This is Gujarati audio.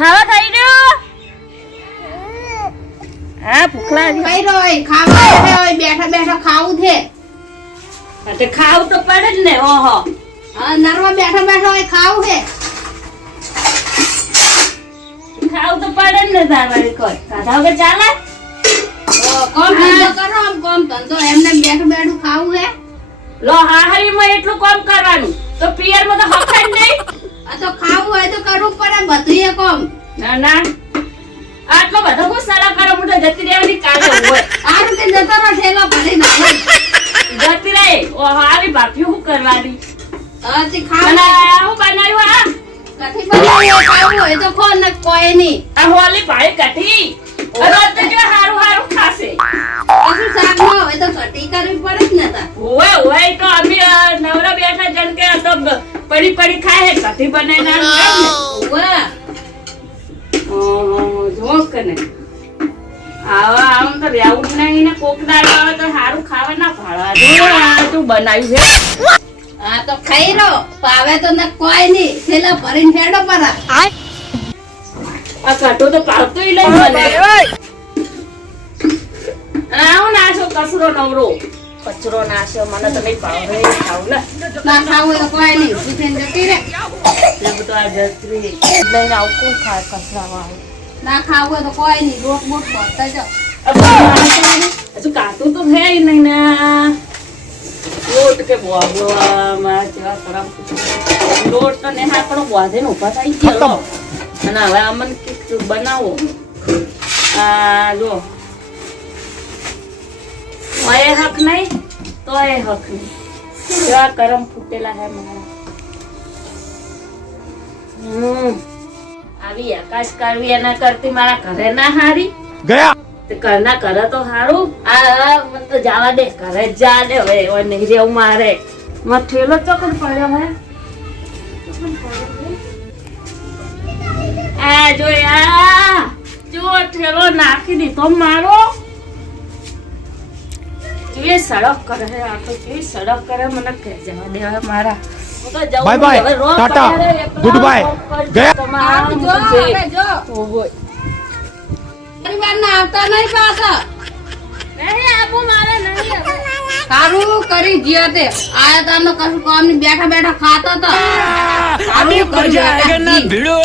ખાવા થઈ રહ્યો હા ભૂખલા કઈ રોય ખાવા હોય બેઠા બેઠા ખાવું છે તે ખાવું તો પડે જ ને ઓહો હા નરવા બેઠા બેઠા હોય ખાવું છે ખાવું તો પડે જ ને તારવાળી કોઈ ખાધા વગર ચાલે કોમ ધંધો કરો આમ કોમ ધંધો એમને બેઠું બેઠું ખાવું છે લો હાહરીમાં એટલું કામ કરવાનું તો પિયરમાં તો હફાય નહીં આ તો ખાવું હોય તો કરવું પડે બધું એ કોમ ના ના આટલો બધો હું સાલા કરો હું તો જતી રહેવાની કાલે હોય આ રીતે જતો રહો ઠેલો ભરી નાખે જતી રહે ઓહો આવી બાપી શું કરવાની આથી અને ખાવું હું બનાવ્યું આ કઠી બનાવી ખાવું હોય તો ખો ને કોઈ નહીં આ હોલી ભાઈ કઠી રોજ તો જો હારું હારું ખાશે કશું શાક ન હોય તો કટી કરવી પડે જ ને તા ઓય ઓય તો અમે નવરા બેઠા જણ કે તો પડી પડી ખાય હે કઠી બનાવીને વાહ જો કને આવા આમ તો રહેવું જ નહીં ને કોક દાડો આવે તો સારું ખાવા ના ભાળવા જો આ તું બનાવ્યું છે આ તો ખાઈ રહો પાવે તો ને કોઈ નહીં થેલા ભરીને હેડો પર આ કટો તો પાવતો ઈ લઈ મને આવું નાશો કચરો નવરો કચરો નાશો મને તો નહીં ભાવે ખાવ ને ના ખાવું તો કોઈ નહીં ઉઠીને જતી રે એ બધું આ જત્રી લઈને આવું કોણ ખાય કચરામાં ના ખાવું હોય તો કોઈ નહીં રોટ બોટ ભરતા જાઓ હજુ કાતું તો હે નહીં ને લોટ કે બોમાં જેવા કરમ લોટ તો ને હા પણ બોધે ને ઉભા થઈ ગયો અને હવે અમન કે બનાવો આ જો ઓય હક નહીં તો એ હક નહીં જેવા કરમ ફૂટેલા હે મારા આવી આકાશ કાઢવી એના કરતી મારા ઘરે ના હારી ગયા ઘરના કરે તો હારું આ મને તો જવા દે ઘરે જ જા દે હવે ઓય નહીં રેવું મારે માં ઠેલો ચોકડ પડ્યો હે આ જો યા જો ઠેલો નાખી દીધો મારો જે સડક કરે હે આ તો જે સડક કરે મને કે જવા દે હવે મારા હું તો જાઉં બાય બાય હવે રોજ ટાટા પડે રે, ગુડ બાય ગયા તમારું જો હવે જો ઓય પરિવાર ના આવતા નહીં પાછા નહીં આપું મારે નહીં હવે સારું કરી જ્યા તે આયા તારનો કશું કામ નહીં બેઠા બેઠા ખાતો તો સારું કરી ભીડો